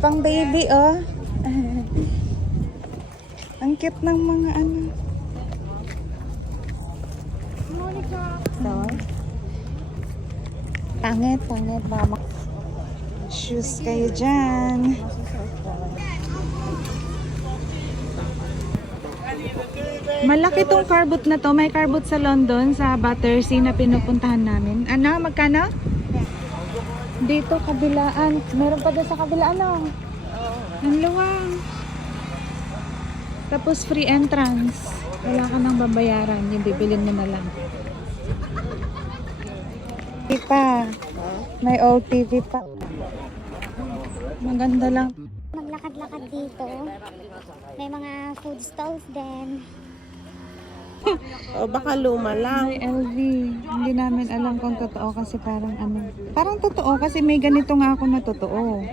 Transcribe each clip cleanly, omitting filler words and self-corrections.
Pang baby, oh. Ang cute ng mga ano. So, pangit, mama. Shoes kayo dyan. Malaki tong car boot na to. May car boot sa London, sa Battersea na pinupuntahan namin. Ano? Magkano? Dito, kabilaan. Meron pa doon sa kabilaan, no? Ang luwang. Tapos free entrance. Wala ka nang babayaran. Yung bibilin mo na lang. Pa. May OTV pa. Maganda lang. Maglakad-lakad dito. May mga food stalls din. O baka luma lang. May LV. Hindi namin alam kung totoo kasi parang ano. Parang totoo kasi may ganito nga ako na totoo.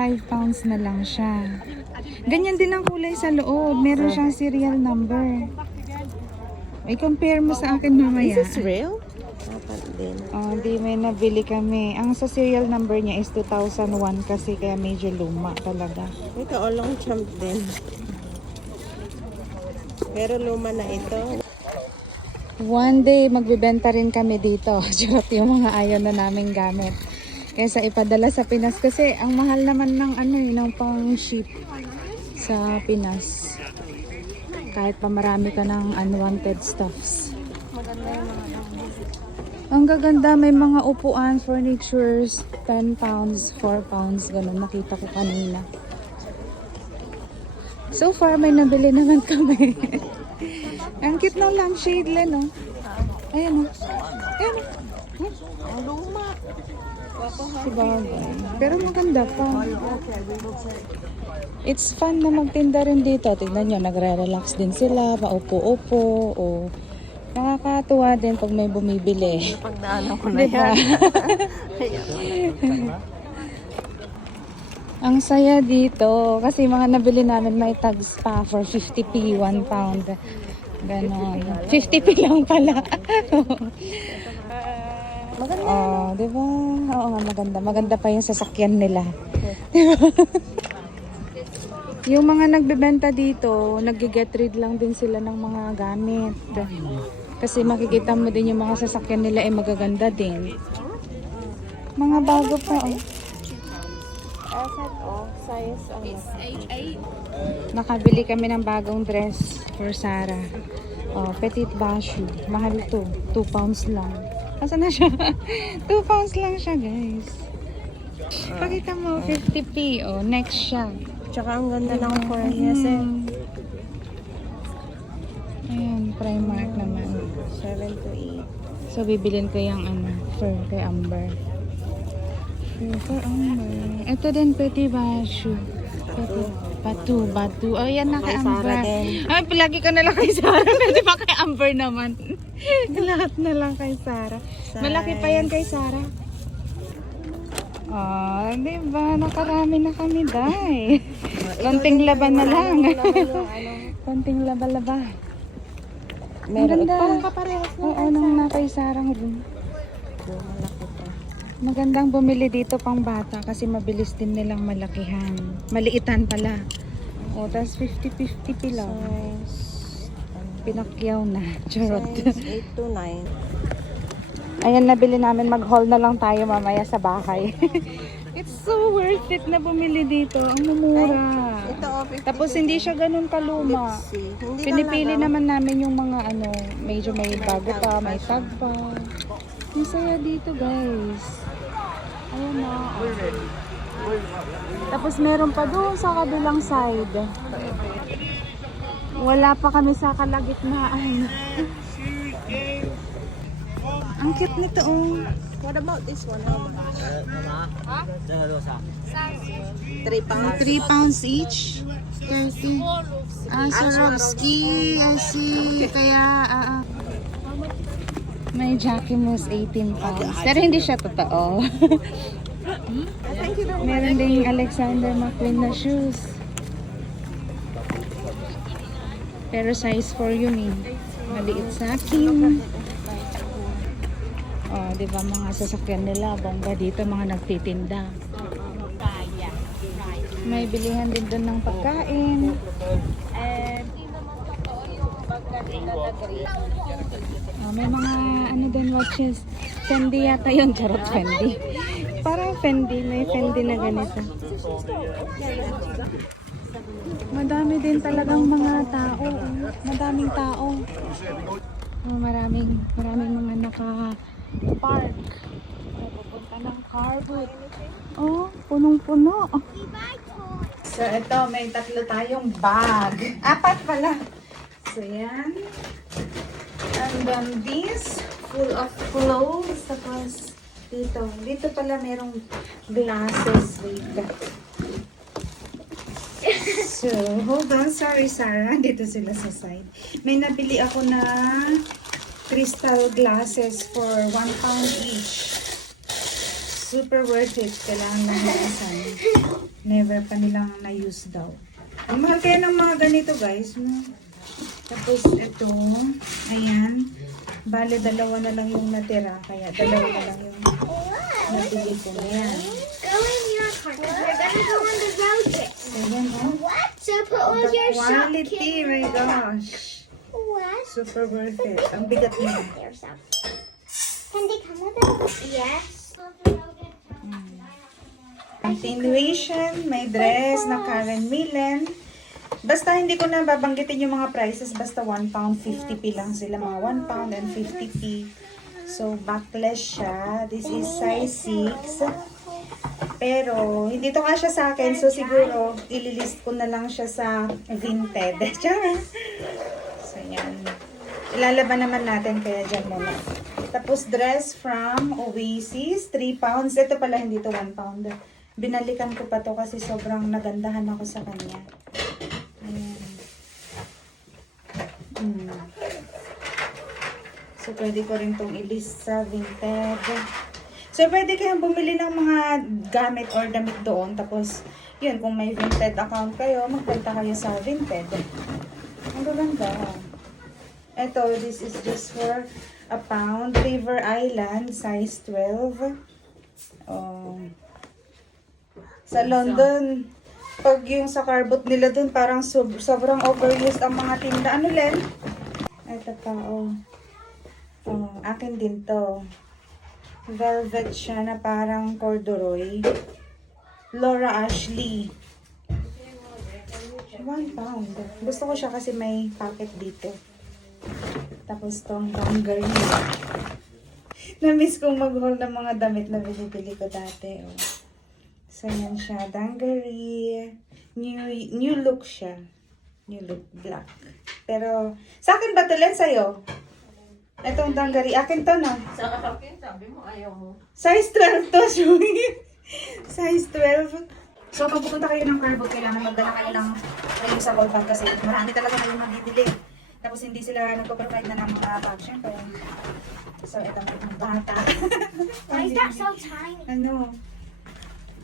5 pounds na lang siya. Ganyan din ang kulay sa loob. Meron siyang serial number. I-compare mo sa akin mamaya. Is this real? Dapat din. Oh, di may nabili kami. Ang sa serial number niya is 2001 kasi kaya medyo luma talaga. Ito, long champ din. Pero luma na ito. One day, magbibenta rin kami dito. Charot yung mga ayaw na naming gamit. Kaysa ipadala sa Pinas. Kasi ang mahal naman ng ano ng pang ship sa Pinas. Kahit pa marami ka ng unwanted stuffs. Ang gaganda, may mga upuan, furnitures, 10 pounds, 4 pounds, ganun. Nakita ko kanina. So far, may nabili naman kami. Ang cute ng lampshade, Len, oh. Ayan, oh. Ayan, oh. Ang luma. Sabagay. Pero maganda pa. It's fun na magtinda rin dito. Tingnan nyo, nagre-relax din sila, paupo-upo, o nakakatuwa din pag may bumibili. Pagdaanan ko na Diba? yan. Ang saya dito. Kasi mga nabili namin may tags pa for 50p, 1 pound. Ganon. 50p lang pala. Maganda. Oh, diba? Oo nga, maganda. Maganda pa yung sasakyan nila. Yung mga nagbebenta dito, nag-get rid lang din sila ng mga gamit. Kasi makikita mo din yung mga sasakyan nila ay magaganda din. Mga bago pa, oh. Size Nakabili kami ng bagong dress for Sarah. Oh, petite bashu. Mahal to. 2 pounds lang. Asa na siya? 2 pounds lang siya, guys. Pakita mo, 50p. Oh, next siya. Tsaka ang ganda ng corneas eh. Ayan, Primark naman. 7 to 8. So, bibilin ko yung ano, fur kay Amber. Fur for Amber. Ito din, petit bashu. Batu. Oh, yan na kay Kay Sarah Amber. din. Ay, palagi ko na lang kay Sarah. Pwede ba kay Amber naman? Lahat na lang kay Sarah. Malaki pa yan kay Sarah. Oh, diba? Nakarami na kami, day. Konting laban na lang. Konting laba-laba. Meron. Maganda. Parang kaparehas na. Oo, nang na kay Sarah room. Malaki pa. Magandang bumili dito pang bata kasi mabilis din nilang malakihan. Maliitan pala. O, tas 50-50 lang. Pinakyaw na. Charot. Size 8 to 9. Ayan, nabili namin. Mag-haul na lang tayo mamaya sa bahay. It's so worth it na bumili dito. Ang mumura. Ito, 50. Tapos hindi siya ganun kaluma. Hindi Pinipili naman namin yung mga ano, medyo may bago pa, may tag pa. Ang saya dito, guys. Ayan na. Tapos meron pa doon sa kabilang side. Wala pa kami sa kalagitnaan. Ang cute nito, oh. What about this one? How much? 3 pounds. 3 pounds each. 30. Ah, Swarovski. I see. Kaya, may Jacquemus 18 pounds. Pero hindi siya totoo. Meron ding Alexander McQueen na shoes. Pero size 4 yun eh. Maliit sa akin. di ba, mga sasakyan nila, bongga dito, mga nagtitinda. May bilihan din doon ng pagkain. May mga ano din watches. Fendi yata yun. Charot, Fendi. Parang Fendi. May Fendi na ganito. Madami din talagang mga tao. Madaming tao. Maraming mga naka-park. Pupunta ng car boot. Oh, punong-puno. So, ito, may 3 tayong bag. 4 pala. So, yan. And then this, full of clothes. Tapos, dito pala merong glasses. Wait. So, hold on. Sorry, Sarah. Dito sila sa side. May nabili ako na crystal glasses for £1 each. Super worth it. Kailangan lang nakasan. Never pa nilang na-use daw. Ang mahal kaya ng mga ganito, guys. Tapos, ito. Ayan. Bale, 2 na lang yung natira. Kaya 2 na lang yung nabili ko. Ayan. Go in your car because we're gonna go on the road trip. Ayan, oh. What? So put all The your shop quality, my gosh. What? Super worth it. Ang bigat niya. Your shop. Can they come with us? Yes. Continuation, may dress na Karen Millen. Basta hindi ko na babanggitin yung mga prices. Basta £1, 50p lang sila. Mga £1 and 50p. So, backless siya. This is size 6. Pero, hindi to kasya sa akin. So, siguro, ililist ko na lang siya sa Vinted. So, yan. Ilalaban naman natin. Kaya dyan muna. Tapos, dress from Oasis. £3. Ito pala, hindi to £1. Binalikan ko pa to kasi sobrang nagandahan ako sa kanya. Ayan. So, pwede ko rin itong ilist sa Vinted. So, pwede kayong bumili ng mga gamit or damit doon. Tapos, yun, kung may Vinted account kayo, magpunta kayo sa Vinted. Ang gaganda. Ito, this is just for £1. River Island, size 12. Sa London, pag yung sa carbot nila dun, parang sobrang overused ang mga tinda. Ano, Len? Ito pa, akin din to. Velvet siya na parang corduroy. Laura Ashley. £1. Gusto ko siya kasi may pocket dito. Tapos tong dungaree. Na-miss kong mag-haul ng mga damit na binibili ko dati. So, yan siya. Dungaree. New look siya. New look. Black. Pero, sa akin ba ito, Len? Sa'yo? Itong dungaree. Akin to, no? Sa akin, sabi mo ayaw mo. Size 12 to, Shui. Size 12. So, pag pupunta kayo ng carbot, kailangan magdala kayo lang kayo sa wall bag kasi marami talaga kayong mabibili. Tapos, hindi sila nagpo-provide na ng mga bag. Siyempre. So, ito mga bata. Why is that so tiny? Ano?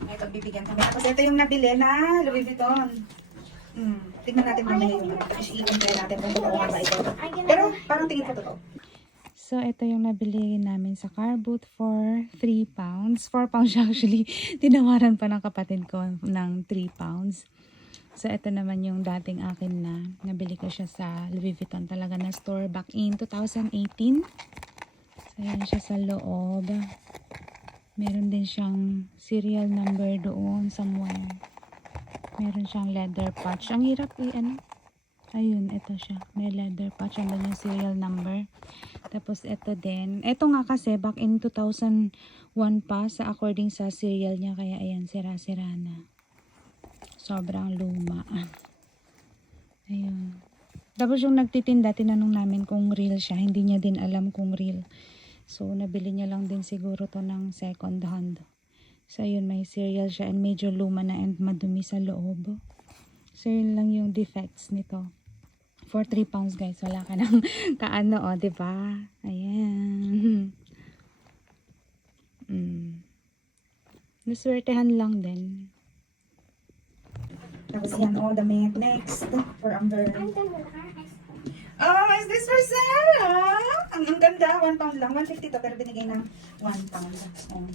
May pagbibigyan kami. Tapos ito yung nabili na Louis Vuitton. Tingnan natin mamaya yung i-compare natin kung totoo nga ba ito. Pero parang tingin ko totoo. So ito yung nabili namin sa car boot for £3. £4 actually. Tinawaran pa ng kapatid ko ng £3. So ito naman yung dating akin na nabili ko siya sa Louis Vuitton talaga na store back in 2018. So yan siya sa loob. Meron din siyang serial number doon somewhere. Meron siyang leather patch. Ang hirap ano? Ayun, ito siya. May leather patch. Andun yung serial number. Tapos ito din. Ito nga kasi back in 2001 pa sa according sa serial niya. Kaya ayan, sira-sira na. Sobrang luma. Ayun. Tapos yung nagtitinda, tinanong namin kung real siya. Hindi niya din alam kung real. So, nabili niya lang din siguro to ng second hand. So, yun, may serial siya and medyo luma na and madumi sa loob. So, yun lang yung defects nito. For £3 guys, wala ka nang kaano, diba? Ayan. Naswertehan lang din. Tapos yan, damit next for Amber. I'm done with her. Oh, is this for Sarah? Ang ganda, 1 pound lang. 150 to, pero binigay ng 1 pound. Oh.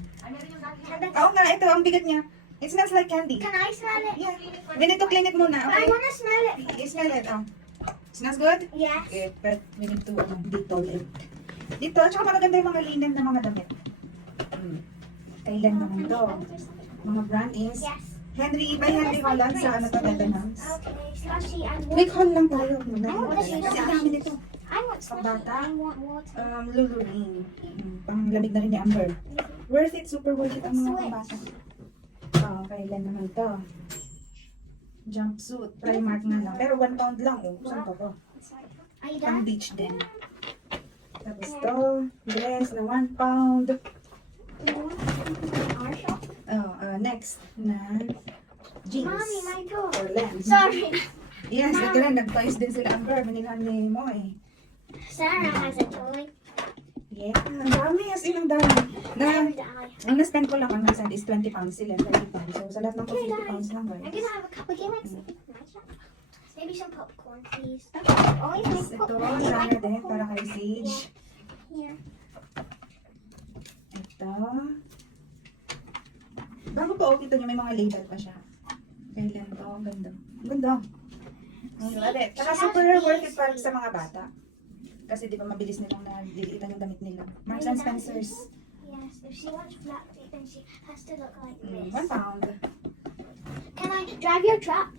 Oo nga, ito, ang bigat niya. It smells like candy. Can I smell it? Yeah. We need to clean it muna, I okay? wanna smell it. You smell it, oh. Smells good? Yes. Okay, but we need to, dito it. Dito, tsaka magaganda yung mga linen na mga damit. Kailan naman to? Mga brand is Yes. by Henry Holland sa ano to, Debenhams. Okay, slushy and water. Quick haul lang tayo. this is Kasi ang dami nito. I want slushy. Pambata. I want water. Lulurin. Panglamig na rin ni Amber. Worth it, super worth it ang mga pambata. Oh, kailan naman to? Jumpsuit, Primark na lang. Pero 1 pound lang, oh. Saan pa po? Are you Pang done? beach din. Tapos to, dress na 1 pound. Our shop? Oh, next na jeans. Mommy, my door. Or lens. Sorry. Yes, ito rin. Nag-toys din sila Amber. Binilhan ni Moy. Sarah has a toy. Yeah, ang dami. As in, ang dami. Every day. Ang na-spend ko lang, ang nasa is 20 pounds sila. 30 pounds. So, sa lahat ng 50 pounds lang, I'm guys. gonna have a couple gimmicks. Maybe some popcorn, please. Always Yes, make ito, popcorn. sana din para kay Sage. Here. Ito. Bago pa okay ito niya, may mga label pa siya. Kailan to? Ang ganda. Ang ganda. Ang love it. Saka super worth it para sa mga bata. Kasi di ba mabilis nilang nadilitan yung damit nila. Marks and Spencer's. Yes, if she wants flat feet, then she has to look like this. 1 pound. Can I drive your truck?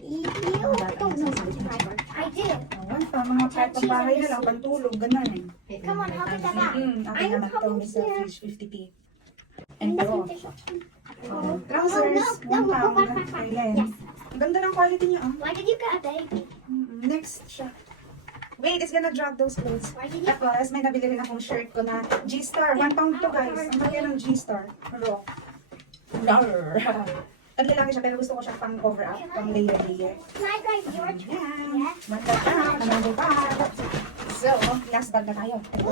You don't know how to drive. I do. 1 pound. Mga kahit pang bahay na lang, pantulog, ganun eh. Come on, help me get out. Akin naman to, Mr. Fish, 50p. And Nothing to, to show. trousers, no, 1 pound. go back. Kailan. Yes. Ang ganda ng quality niya, ah. Why did you get a baby? Next siya. Wait, it's gonna drop those clothes. Why did you? Tapos, may nabili rin akong shirt ko na G-Star. 1 pound to, guys. Ang mali ng G-Star. Raw. Rawr. Lalaki siya, pero gusto ko siya pang cover up, pang layer. Can I drive your truck? Yan. Yes. One bag pa, another bag. So, last bag na tayo. Ito,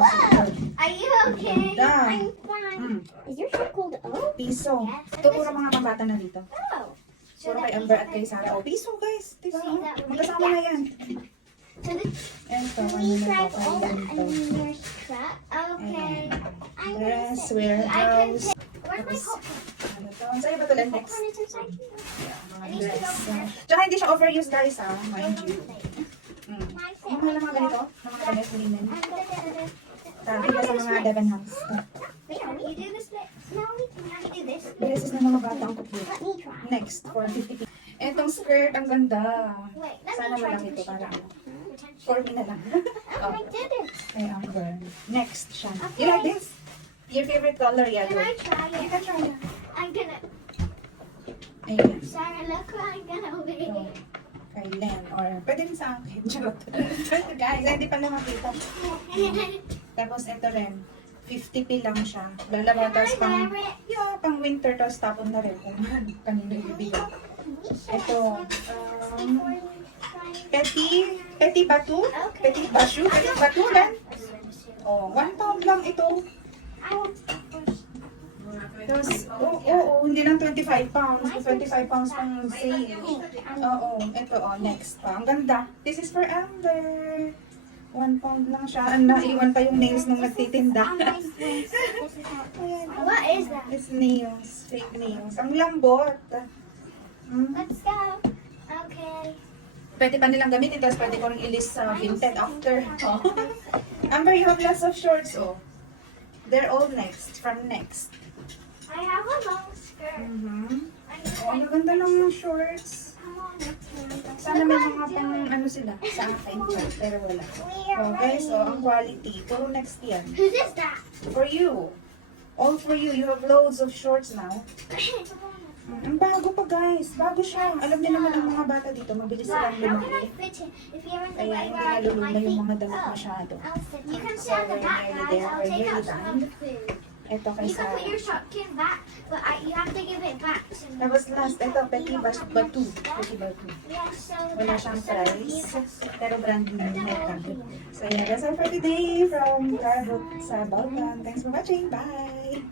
Are you okay? Ganda. I'm fine. Is your shirt called O? piso. Yes. Ito, puro mga pambata na dito. Oh. So Puro that kay means Amber at that kay Sarah. Oh, piso, guys. Diba? See, that would be- Magkasama na yan. So the, Ito, can ano we na drive to? all that Kailan to? in your truck? Okay. I'm gonna Dress, sit. I can warehouse. sit. Where's my Tapos, popcorn? ano to? Sa'yo ba ito lang next? Popcorn is inside here. Mga dress. Tsaka hindi siya overuse, guys, ha? Mind you. My Yung mahal na mga ganito, na mga damit, linen. I'm gonna get it. Sabi ka sa mga Debenhams. Wait, can you do this bit? No, we can do this. Dresses ng mga batang cute. Let me try. Next, for 50p. Etong skirt, ang ganda. Wait, let Sana me try malaki to ito push para it ano. down. For me na lang. Oh, I did it. Kay Amber. Next siya. Okay. You like this? Your favorite color, Can yellow. I try You it? can try that. I'm gonna. Ayan. Sarah, look what I'm gonna So, open. kay Len. Or pwede rin sa akin. Charot. Guys, hindi pa lang makita. Tapos ito rin. 50p lang siya. Dalawa, tapos pang, yeah, pang winter, tapos tapon na rin kung kanino ibibigay. Ito, Petit Batu. Petit Batu lang. Oh, 1 pound lang ito. I want to push. Tapos, hindi lang 25 pounds. 25 pounds pang sale. Oo, ito, next pa. Ang ganda. This is for Amber. 1 pound lang siya. Naiwan pa yung nails nung nagtitinda. What is that? It's nails. Fake nails. Ang lambot. Let's go. Okay. Pwede pa nilang gamitin. Tapos pwede ko rin i-list sa Vinted after. Oh. Amber, you have lots of shorts, oh. They're all next. From next. I have a long skirt. Oh, ang ganda lang ng shorts. Sana may mga pang ano sila sa akin. Pero wala. Okay, so ang quality. Puro next yan. Whose is that? For you. All for you. You have loads of shorts now. Ang bago pa, guys. Bago siya. Alam niyo naman ang mga bata dito. Mabilis But silang how can I lumaki. fit it if you're in the Kaya way hindi where I put my nalulunay yung feet? mga damit Oh, masyado. I'll sit. You can sit on the back, guys. I'll take out some of the food. Ito kay You can put Sarah. your shopkin back, but you have to give it back. So Tapos last, ito, Petit Batu. Petit Batu. yeah, so Wala that- siyang so that price. gives us- Pero brand new. May brand. So yeah, that's all for today from Carbook sa Balkan. Thanks for watching. Bye!